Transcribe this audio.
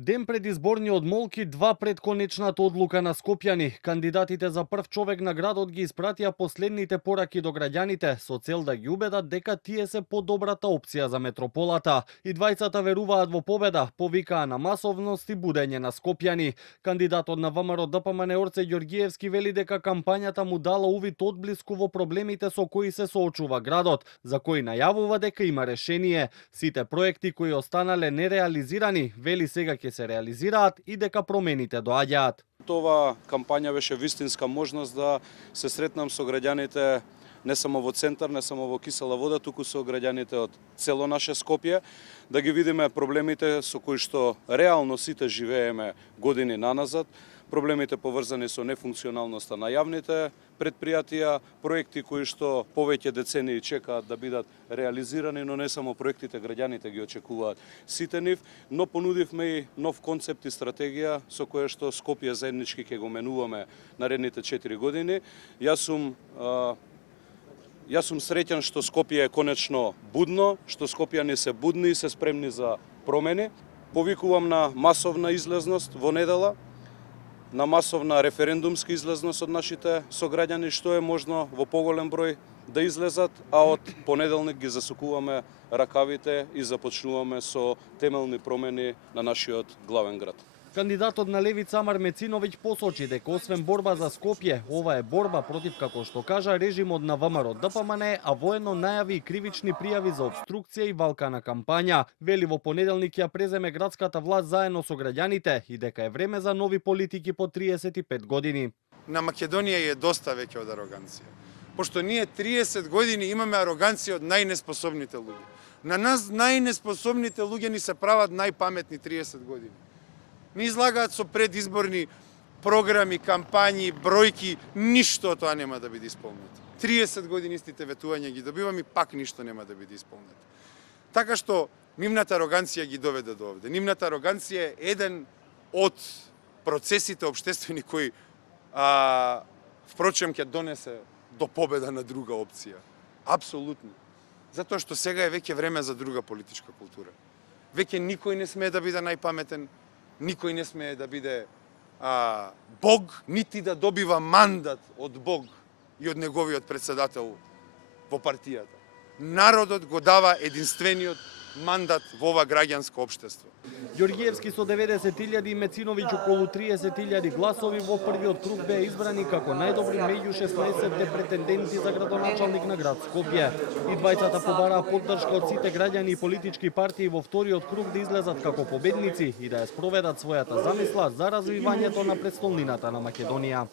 Ден пред изборниот молки, два пред конечната одлука на скопјани, кандидатите за прв човек на градот ги испратија последните пораки до граѓаните со цел да ги убедат дека тие се подобрата опција за метрополата. И двајцата веруваат во победа, повикаа на масовност и будење на скопјани. Кандидатот на ВМРО ДПМН Орце Ѓоргиевски вели дека кампањата му дала увид одблиску во проблемите со кои се соочува градот, за кои најавува дека има решение. Сите проекти кои останале нереализирани, вели сега ќе се реализираат и дека промените доаѓаат. Ова кампања беше вистинска можност да се сретнам со граѓаните не само во центар, не само во Кисела Вода, туку со граѓаните од цело наше Скопје, да ги видиме проблемите со кои што реално сите живееме години наназад, проблемите поврзани со нефункционалноста на јавните предпријатија, проекти кои што повеќе децении чекаат да бидат реализирани, но не само проектите, граѓаните ги очекуваат сите нив, но понудивме и нов концепт и стратегија со која што Скопје заеднички ќе го менуваме наредните 4 години. Јас сум среќен што Скопје е конечно будно, што скопјани се будни и се спремни за промени. Повикувам на масовна излезност во недела, на масовна референдумска излезност од нашите сограѓани, што е можно во поголем број да излезат, а од понеделник ги засукуваме ракавите и започнуваме со темелни промени на нашиот главен град. Кандидатот на Левица Амар Мециновиќ посочи дека освен борба за Скопје, ова е борба против, како што кажа, режимот на ВМРО ДПМН, а воедно најави и кривични пријави за обструкција и валка на кампања. Вели во понеделник ја преземе градската власт заедно со граѓаните и дека е време за нови политики по 35 години. На Македонија е доста веќе од ароганција. Пошто ние 30 години имаме ароганција од најнеспособните луѓе. На нас најнеспособните луѓе ни се прават најпаметни 30 години. Не излагаат со предизборни програми, кампањи, бројки, ништо од тоа нема да биде исполнето. 30 години истите ветувања ги добивам и пак ништо нема да биде исполнето. Така што нивната ароганција ги доведе до овде. Нивната ароганција е еден од процесите општествени кои впрочем ќе донесе до победа на друга опција. Апсолутно. Затоа што сега е веќе време за друга политичка култура. Веќе никој не смее да биде најпаметен, никој не смее да биде Бог, нити да добива мандат од Бог и од неговиот председател во партијата. Народот го дава единствениот мандат во ова граѓанско општество. Ѓоргиевски со 90.000 и Мециновиќ околу 30.000 гласови во првиот круг беа избрани како најдобри меѓу 16 претенденти за градоначалник на град Скопје. И двајцата побараа поддршка од сите граѓани и политички партии во вториот круг да излезат како победници и да ја спроведат својата замисла за развивањето на престолнината на Македонија.